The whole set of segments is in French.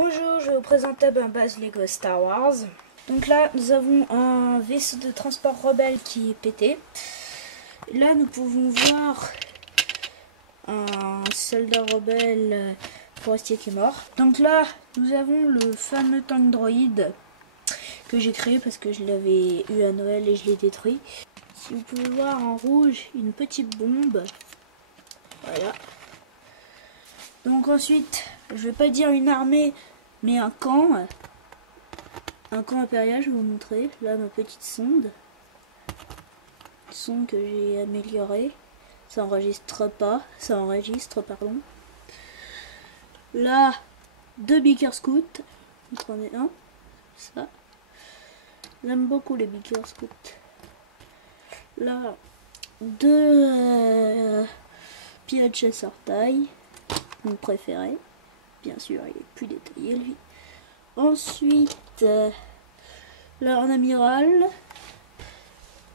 Bonjour, je vais vous présenter ma base Lego Star Wars. Donc là, nous avons un vaisseau de transport rebelle qui est pété. Là, nous pouvons voir un soldat rebelle forestier qui est mort. Donc là, nous avons le fameux tank droïde que j'ai créé parce que je l'avais eu à Noël et je l'ai détruit. Si vous pouvez voir en rouge, une petite bombe. Voilà. Donc ensuite, je vais pas dire une armée, mais un camp. Un camp impérial, je vais vous montrer. Là, ma petite sonde. Sonde que j'ai améliorée. Ça enregistre pas. Ça enregistre, pardon. Là, 2 Beaker Scouts. Vous prenez un. Ça. J'aime beaucoup les Beaker Scouts. Là, 2 pilotes chasseurs taille. Mon préféré. Bien sûr, il est plus détaillé lui. Ensuite, là, un amiral.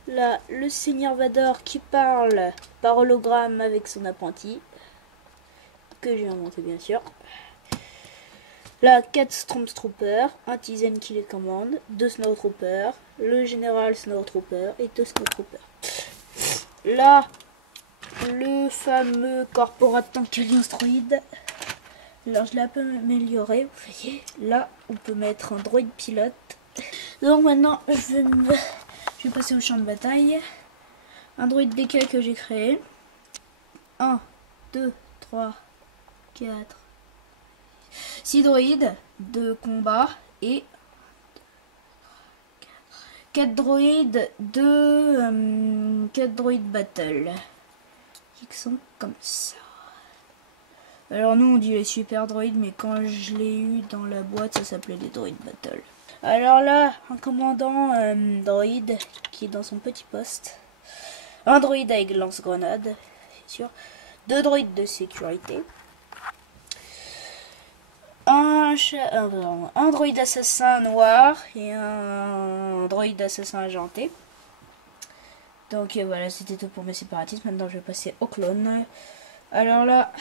Là, le seigneur Vador qui parle par hologramme avec son apprenti. Que j'ai inventé, bien sûr. Là, 4 Stormtroopers, un Tizen qui les commande, 2 Snowtroopers, le général Snowtrooper et 2 Snowtroopers. Là, le fameux Corporate Tank Alliance droïde. Alors, je l'ai un peu amélioré, vous voyez. Là, on peut mettre un droïde pilote. Donc maintenant, je vais passer au champ de bataille. Un droïde DK que j'ai créé. 1, 2, 3, 4, 6 droïdes de combat et 4 droïdes de 4 droïdes battle qui sont comme ça. Alors nous on dit les super droïdes, mais quand je l'ai eu dans la boîte ça s'appelait les droïdes battle. Alors là, un commandant droïde qui est dans son petit poste. Un droïde avec lance-grenade, c'est sûr. 2 droïdes de sécurité. Un droïde assassin noir et un droïde assassin argenté. Donc voilà, c'était tout pour mes séparatistes. Maintenant je vais passer au clone. Alors là,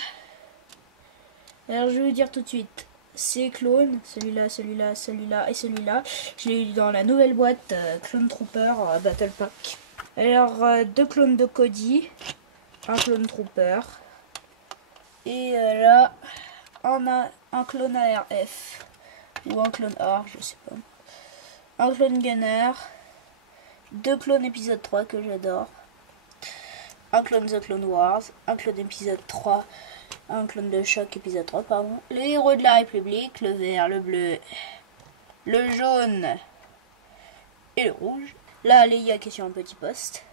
je vais vous dire tout de suite. Ces clones, celui-là, celui-là, celui-là et celui-là, je l'ai eu dans la nouvelle boîte Clone Trooper Battle Pack. Alors 2 clones de Cody, un clone Trooper et là on a un clone ARF ou un clone AR, je sais pas. Un clone Gunner, 2 clones épisode 3 que j'adore, un clone The Clone Wars, un clone épisode 3, un clone de choc épisode 3, pardon. Les héros de la République, le vert, le bleu, le jaune et le rouge. Là, Leia qui est sur un petit poste.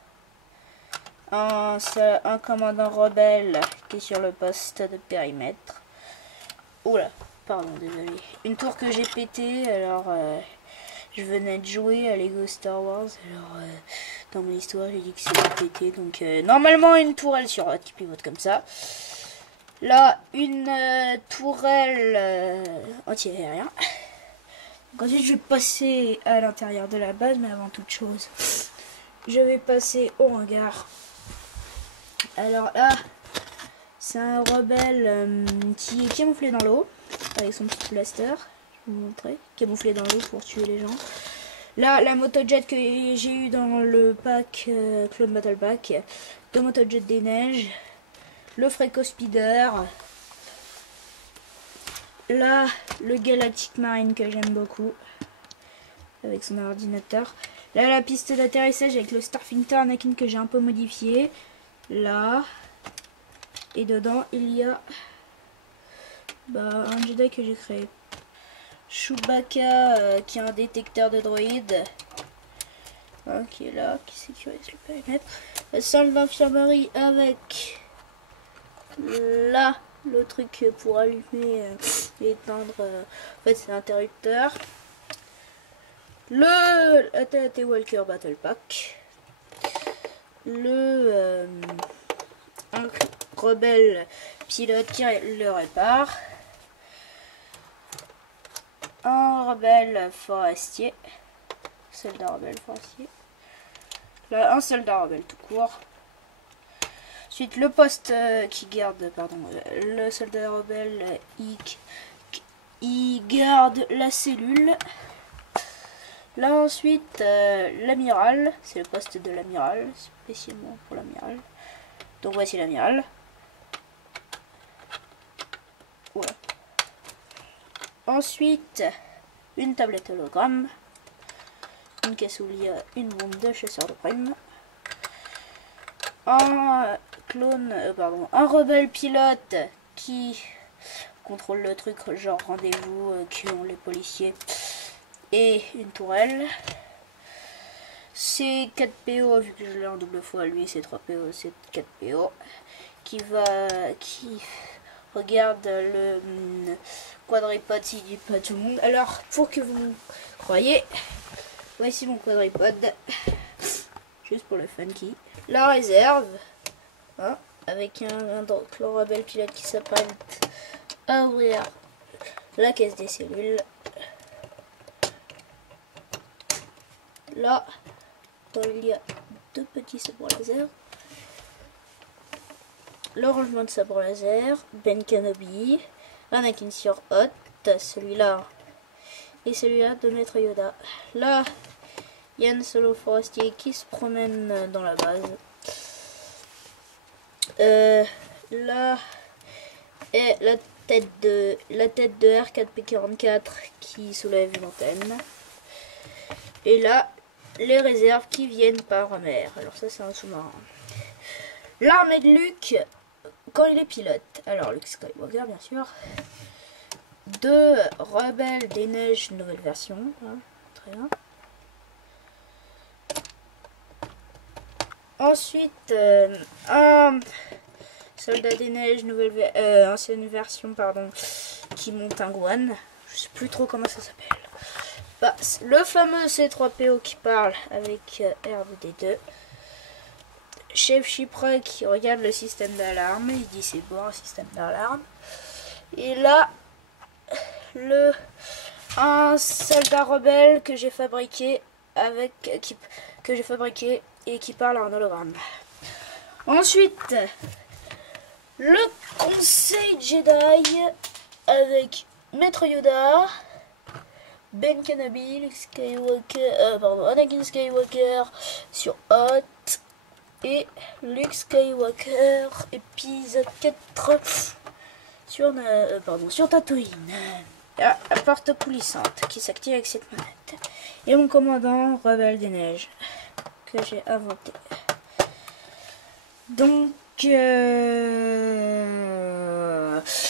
Un commandant rebelle qui est sur le poste de périmètre. Oula, pardon, désolé. Une tour que j'ai pétée, alors je venais de jouer à Lego Star Wars, alors dans mon histoire j'ai dit que c'était pété, donc normalement une tourelle qui pivote comme ça. Là, une tourelle anti-aérien. Ensuite, je vais passer à l'intérieur de la base, mais avant toute chose, je vais passer au hangar. Alors là, c'est un rebelle qui est camouflé dans l'eau, avec son petit blaster. Je vais vous montrer. Camouflé dans l'eau pour tuer les gens. Là, la motojet que j'ai eu dans le pack Clone Battle Pack. 2 motojet des neiges. Le Freco Speeder. Là, le Galactic Marine que j'aime beaucoup. Avec son ordinateur. Là, la piste d'atterrissage avec le Starfighter Anakin que j'ai un peu modifié. Là. Et dedans, il y a un Jedi que j'ai créé. Chewbacca qui est un détecteur de droïdes. Qui est là, qui sécurise le périmètre. La salle d'infirmerie avec là le truc pour allumer et éteindre. En fait, c'est l'interrupteur. Le AT-AT Walker Battle Pack. Le un rebelle pilote qui le répare. Un rebelle forestier. Soldat rebelle forestier. Là, un soldat rebelle tout court. Ensuite, le poste qui garde, pardon, le soldat rebelle il garde la cellule. Là ensuite, l'amiral, c'est le poste de l'amiral, spécialement pour l'amiral. Donc voici l'amiral. Voilà. Ensuite, une tablette hologramme, une caisse où il y a une bombe de chasseur de primes, un clone, un rebelle pilote qui contrôle le truc, genre rendez-vous qui ont les policiers, et une tourelle. C'est 4 PO, vu que je l'ai en double fois, lui c'est 3 PO, c'est 4 PO, qui regarde le quadripode s'il dit pas tout le monde. Alors, pour que vous me croyez, voici mon quadripode, juste pour le funky. La réserve, hein, avec un rebelle pilote qui s'apprête à ouvrir la caisse des cellules. Là, il y a 2 petits sabres laser. Le rangement de sabre laser, Ben Kenobi, Anakin sur Hoth, celui-là et celui-là de Maître Yoda. Là, Yann Solo Forestier qui se promène dans la base. Là est la tête de R4P44 qui soulève une antenne. Et là, les réserves qui viennent par mer. Alors ça, c'est un sous-marin. L'armée de Luke quand il est pilote. Alors Luke Skywalker, bien sûr. 2 rebelles des neiges nouvelle version. Hein, très bien. Ensuite, un soldat des neiges ancienne version, pardon, qui monte un Guan. Je sais plus trop comment ça s'appelle. Bah, le fameux C3PO qui parle avec R2D2. Chef Chypre qui regarde le système d'alarme, il dit c'est bon un système d'alarme. Et là, un soldat rebelle que j'ai fabriqué et qui parle en hologramme. Ensuite, le Conseil Jedi avec Maître Yoda, Ben Kenobi, Anakin Skywalker sur Hoth. Et Luke Skywalker, épisode 4 sur Tatooine. La porte coulissante qui s'active avec cette manette. Et mon commandant rebelle des neiges que j'ai inventé. Donc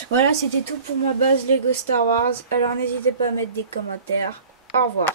voilà, c'était tout pour ma base Lego Star Wars. Alors n'hésitez pas à mettre des commentaires. Au revoir.